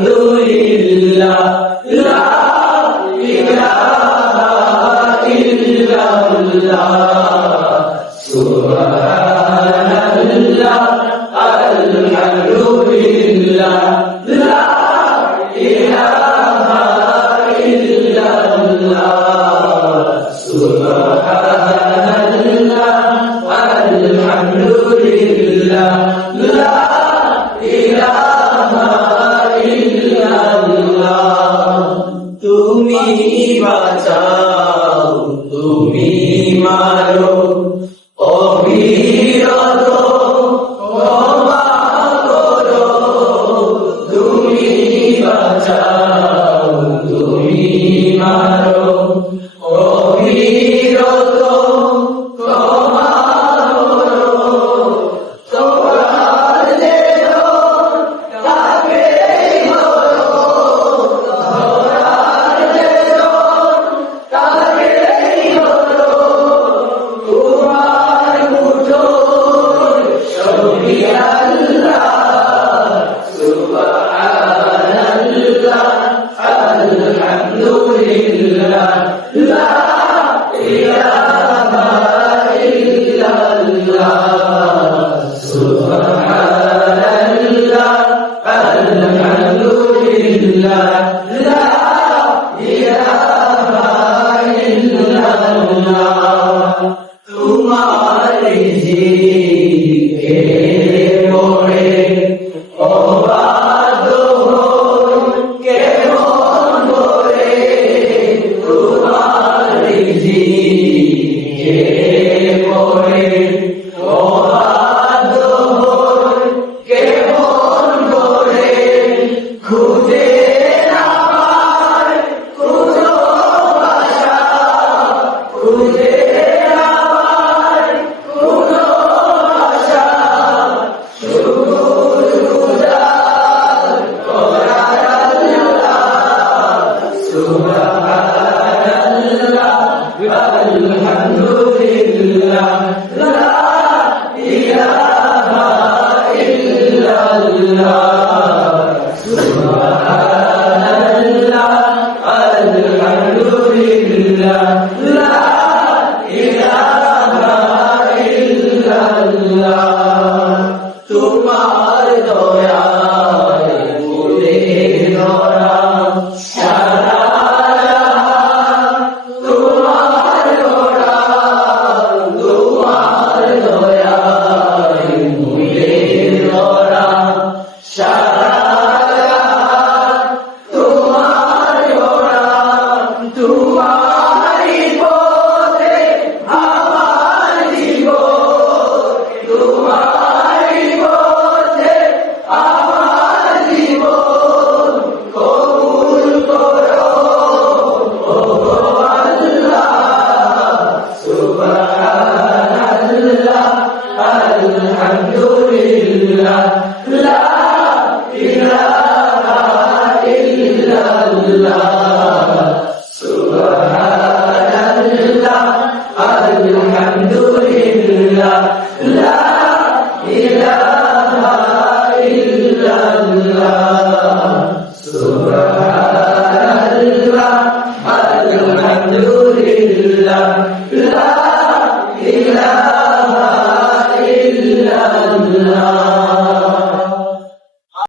আলহামদুলিল্লাহ লা ইলাহা ইল্লাল্লাহ সুবহানাল্লাহ আলহামদুলিল্লাহ লা ইলাহা ইল্লাল্লাহ সুবহানাল্লাহ আলহামদুলিল্লাহ লা ইলাহা ইল্লাল্লাহ তুমি বাঁচাও তুমি মারো অবিরত ক্ষমা করো তুমি বাঁচাও তুমি মারো অবিরত ক্ষমা করো তোমার যেন তাকে ধরো ধরার যেন তাকে ধরো তোমার মুঠোয় সবই আল্লাহ সুবহানাল্লাহ আলহামদুলিল্লাহ লা ইলাহা ইল্লাল্লাহ সুবহানাল্লাহ আলহামদুলিল্লাহ লা ইলাহা ইল্লাল্লাহ তোমার জিকে পড়ে অবাধ্য হই কেমন করে তোমার জিকে পড়ে অবাধ্য হই কেমন করে খুঁজে না পাই কোনো ভাষা খুঁজে না পাই কোনো ভাষা শুকর গুজার করার আল্লাহ সুবহানাল্লাহ আলহামদুলিল্লাহ লা ইলাহা ইল্লাল্লাহ সুবহানাল্লাহ আলহামদুলিল্লাহ লা ইলাহা ইল্লাল্লাহ তোমার দয়ায় ফুলে